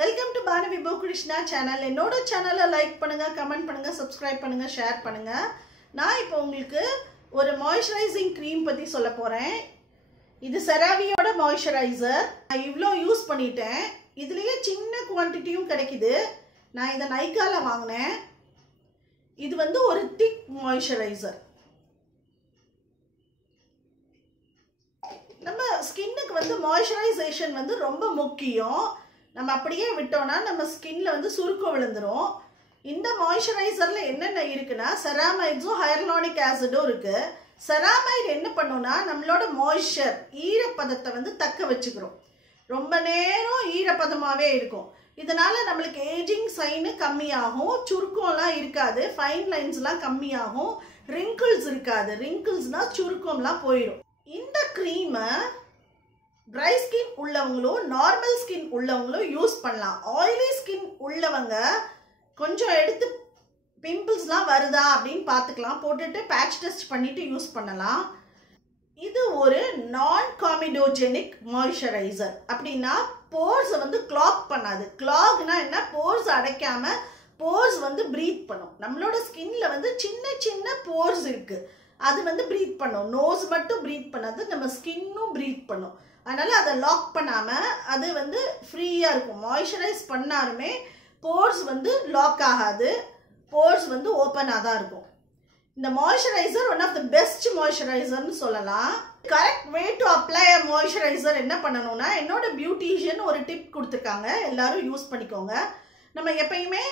Welcome to Banu விபு Krishna channel. என்னோட சேனலை லைக் பண்ணுங்க, கமெண்ட் பண்ணுங்க, சப்ஸ்கிரைப் பண்ணுங்க, ஷேர் பண்ணுங்க. நான் இப்போ உங்களுக்கு ஒரு மாய்ஸ்சரைசிங் க்ரீம் பற்றி சொல்ல போகிறேன். இது செராவியோட மாய்ஸ்சரைசர். நான் இவ்வளோ யூஸ் பண்ணிட்டேன். இதுலேயே சின்ன குவான்டிட்டியும் கிடைக்குது. நான் இதை நைக்கால வாங்கினேன். இது வந்து ஒரு திக் மாய்ஸ்சரைசர். நம்ம ஸ்கின்னுக்கு வந்து மாய்ஸ்சரைசேஷன் வந்து ரொம்ப முக்கியம். நம்ம அப்படியே விட்டோம்னா நம்ம ஸ்கின்ல வந்து சுருக்கம் விழுந்துரும். இந்த மாய்ஸ்சரைசர்ல என்னென்ன இருக்குன்னா செராமைட்ஸும் ஹையர்லானிக் ஆசிடும் இருக்கு. செராமைட் என்ன பண்ணும்னா நம்மளோட மாய்ஸ்சர் ஈரப்பதத்தை வந்து தக்க வச்சுக்கிறோம். ரொம்ப நேரம் ஈரப்பதமாகவே இருக்கும். இதனால நம்மளுக்கு ஏஜிங் சைனு கம்மியாகும், சுருக்கம்லாம் இருக்காது, ஃபைன் லைன்ஸ்லாம் கம்மியாகும், ரிங்கிள்ஸ் இருக்காது. ரிங்கிள்ஸ்னா சுருக்கம்லாம் போயிடும். இந்த க்ரீமை ட்ரை ஸ்கின் உள்ளவங்களும் நார்மல் ஸ்கின் உள்ளவங்களும் யூஸ் பண்ணலாம். ஆயிலி ஸ்கின் உள்ளவங்க கொஞ்சம் எடுத்து பிம்பிள்ஸ்லாம் வருதா அப்படின்னு பார்த்துக்கலாம். போட்டுட்டு பேட்ச் டெஸ்ட் பண்ணிட்டு யூஸ் பண்ணலாம். இது ஒரு நான் காமிடோஜெனிக் மாய்ஸ்சரைசர். அப்படின்னா போர்ஸ் வந்து கிளாக் பண்ணாது. கிளாக்னா என்ன? போர்ஸ் அடைக்காம போர்ஸ் வந்து ப்ரீத் பண்ணும். நம்மளோட ஸ்கின்ல வந்து சின்ன சின்ன போர்ஸ் இருக்கு, அது வந்து ப்ரீத் பண்ணும். நோஸ் மட்டும் ப்ரீத் பண்ணாது, நம்ம ஸ்கின்னும் ப்ரீத் பண்ணும். அதனால அதை லாக் பண்ணாம அது வந்து ஃப்ரீயா இருக்கும். மாய்ஸ்சரைஸ் பண்ணாலுமே போர்ஸ் வந்து லாக் ஆகாது, போர்ஸ் வந்து ஓப்பனாக தான் இருக்கும். இந்த moisturiser one of the best மாய்ஸ்சரைசர்னு சொல்லலாம். Correct way to apply moisturiser என்ன பண்ணணும்னா, என்னோட பியூட்டிஷியன் ஒரு டிப் கொடுத்துருக்காங்க, எல்லாரும் யூஸ் பண்ணிக்கோங்க. நம்ம எப்பயுமே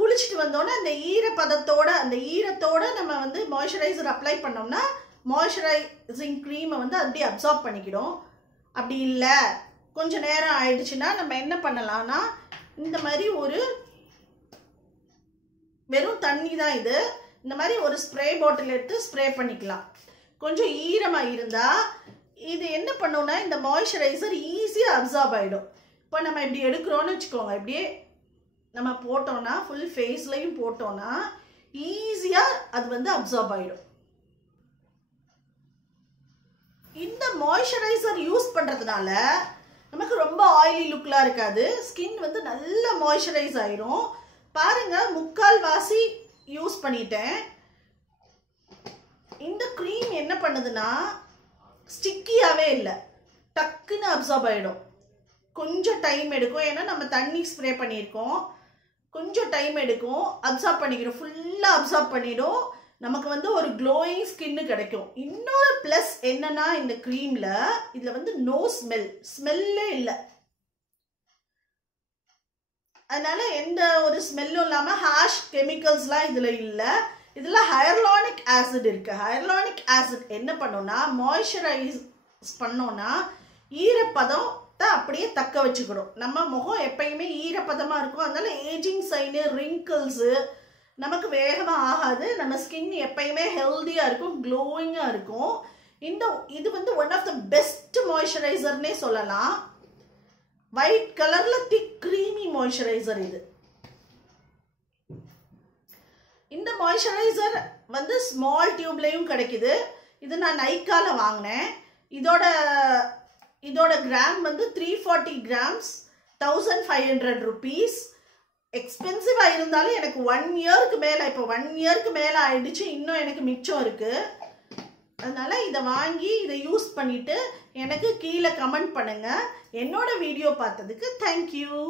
குளிச்சுட்டு வந்தோன்னா அந்த ஈரப்பதத்தோட அந்த ஈரத்தோட நம்ம வந்து மாய்ஸ்சரைசர் அப்ளை பண்ணோம்னா மாய்ஸ்சரைசிங் க்ரீமை வந்து அப்படியே அப்சார்ப் பண்ணிக்கிடும். அப்படி இல்லை கொஞ்சம் நேரம் ஆயிடுச்சுன்னா நம்ம என்ன பண்ணலாம்னா, இந்த மாதிரி ஒரு வெறும் தண்ணி தான் இது, இந்த மாதிரி ஒரு ஸ்ப்ரே பாட்டில் எடுத்து ஸ்ப்ரே பண்ணிக்கலாம். கொஞ்சம் ஈரமாக இருந்தால் இது என்ன பண்ணுன்னா இந்த மாய்ஸ்சரைசர் ஈஸியாக அப்சார்ப் ஆகிடும். இப்போ நம்ம இப்படி எடுக்கிறோன்னு வச்சுக்கோங்க, இப்படியே நம்ம போட்டோன்னா ஃபுல் ஃபேஸ்லையும் போட்டோன்னா ஈஸியாக அது வந்து அப்சார்ப் ஆகிடும். இந்த மாய்ஸ்சரைசர் யூஸ் பண்ணுறதுனால நமக்கு ரொம்ப ஆயிலி லுக்லாம் இருக்காது. ஸ்கின் வந்து நல்ல மாய்ஸ்சரைஸ் ஆயிரும். பாருங்க, முக்கால் வாசி யூஸ் பண்ணிட்டேன். இந்த க்ரீம் என்ன பண்ணுதுன்னா ஸ்டிக்கியாகவே இல்லை, டக்குன்னு அப்சார்ப் ஆகிடும். கொஞ்சம் டைம் எடுக்கும், ஏன்னா நம்ம தண்ணி ஸ்ப்ரே பண்ணியிருக்கோம். கொஞ்சம் டைம் எடுக்கும், அப்சார்ப் பண்ணிக்கிறோம், ஃபுல்லாக அப்சார்ப் பண்ணிடும். நமக்கு வந்து ஒரு க்ளோயிங் ஸ்கின்னு கிடைக்கும். இன்னொரு ப்ளஸ் என்னன்னா இந்த க்ரீம்ல இதுல வந்து நோ ஸ்மெல்லே இல்லை. அதனால எந்த ஒரு ஸ்மெல்லும் இல்லாம ஹார்ஷ் கெமிக்கல்ஸ்லாம் இதுல இல்லை. இதுல ஹையர்லானிக் ஆசிட் இருக்கு. ஹையர்லானிக் ஆசிட் என்ன பண்ணோம்னா மாய்ஸ்சரைஸ் பண்ணோம்னா ஈரப்பதத்தை அப்படியே தக்க வச்சுக்கணும். நம்ம முகம் எப்பயுமே ஈரப்பதமா இருக்கும். அதனால ஏஜிங் சைனு ரிங்கிள்ஸு நமக்கு வேகமாக ஆகாது. நம்ம ஸ்கின் எப்பயுமே ஹெல்தியாக இருக்கும், க்ளோயிங்காக இருக்கும். இது வந்து ஒன் ஆஃப் த பெஸ்ட் மாய்ஸ்சரைசர்னே சொல்லலாம். ஒயிட் கலரில் திக் க்ரீமி மாய்ஸ்சரைசர் இது. இந்த மாய்ஸ்சரைசர் வந்து ஸ்மால் டியூப்லேயும் கிடைக்குது. இது நான் நைக்கால வாங்கினேன். இதோட கிராம் வந்து 340 grams, 1500 rupees. எக்ஸ்பென்சிவாக இருந்தாலும் எனக்கு 1 இயருக்கு மேலே, இப்போ 1 இயருக்கு மேலே ஆயிடுச்சு, இன்னும் எனக்கு மிச்சம் இருக்குது. அதனால் இதை வாங்கி இதை யூஸ் பண்ணிவிட்டு எனக்கு கீழே கமெண்ட் பண்ணுங்கள். என்னோட வீடியோ பார்த்ததுக்கு தேங்க்யூ.